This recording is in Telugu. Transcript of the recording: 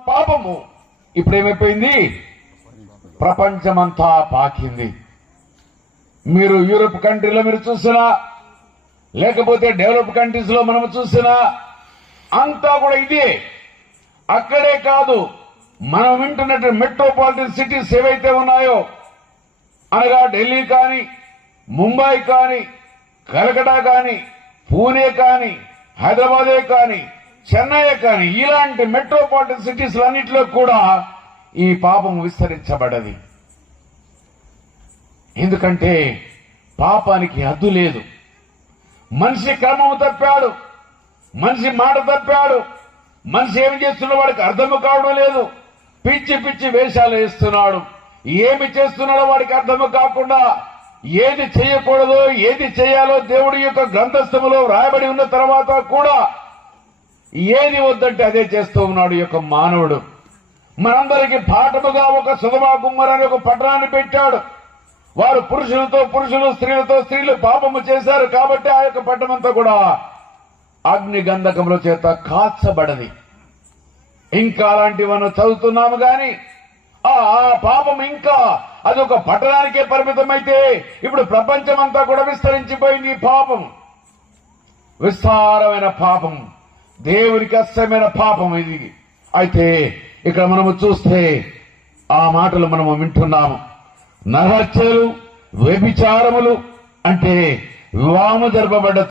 పాపము. ఇప్పుడేమైపోయింది? ప్రపంచమంతా పాకింది. మీరు యూరోప్ కంట్రీలో మీరు చూసినా లేకపోతే డెవలప్ కంట్రీస్లో మనం చూసినా అంతా కూడా ఇదే. అక్కడే కాదు మనం వింటున్నట్టు మెట్రోపాలిటన్ సిటీస్ ఏవైతే ఉన్నాయో అనగా ఢిల్లీ కానీ ముంబై కానీ కలకటా కానీ పూణే కానీ హైదరాబాదే కానీ చెన్నై కానీ ఇలాంటి మెట్రోపాలిటన్ సిటీస్ అన్నింటిలో కూడా ఈ పాపం విస్తరించబడది. ఎందుకంటే పాపానికి హద్దు లేదు. మనిషి క్రమము తప్పాడు. మనిషి మాట తప్పాడు. మనిషి ఏమి చేస్తున్న వాడికి అర్థము కావడం లేదు. పిచ్చి పిచ్చి వేషాలు వేస్తున్నాడు. ఏమి చేస్తున్నాడో వాడికి అర్థము కాకుండా ఏది చేయకూడదో ఏది చేయాలో దేవుడి యొక్క గ్రంథస్థములో రాయబడి ఉన్న తర్వాత కూడా ఏది వద్దంటే అదే చేస్తూ ఉన్నాడు ఈ యొక్క మానవుడు. మనందరికి పాఠముగా ఒక సుధమా కుమ్మర్ ఒక పట్టణాన్ని పెట్టాడు. వారు పురుషులతో పురుషులు స్త్రీలతో స్త్రీలు పాపము చేశారు కాబట్టి ఆ యొక్క పట్టణమంతా కూడా అగ్ని గంధకముల చేత కాచబడది. ఇంకా అలాంటివన్నీ చదువుతున్నాము గాని ఆ ఆ పాపం ఇంకా అది ఒక పట్టణానికే పరిమితమైతే ఇప్పుడు ప్రపంచమంతా కూడా విస్తరించిపోయింది ఈ పాపం. విస్తారమైన పాపం. దేవునికి అస్సమైన పాపం ఇది. అయితే ఇక్కడ మనము చూస్తే ఆ మాటలు మనము వింటున్నాము. నరహత్యలు వ్యభిచారములు అంటే వివాహము జరపబడ్డ